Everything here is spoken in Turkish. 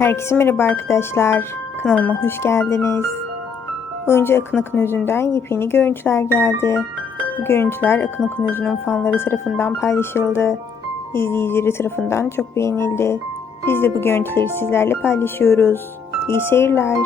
Herkese merhaba arkadaşlar. Kanalıma hoş geldiniz. Oyuncu Akın Akınözü'nden yepyeni görüntüler geldi. Bu görüntüler Akın Akınözü'nün fanları tarafından paylaşıldı. İzleyicileri tarafından çok beğenildi. Biz de bu görüntüleri sizlerle paylaşıyoruz. İyi seyirler.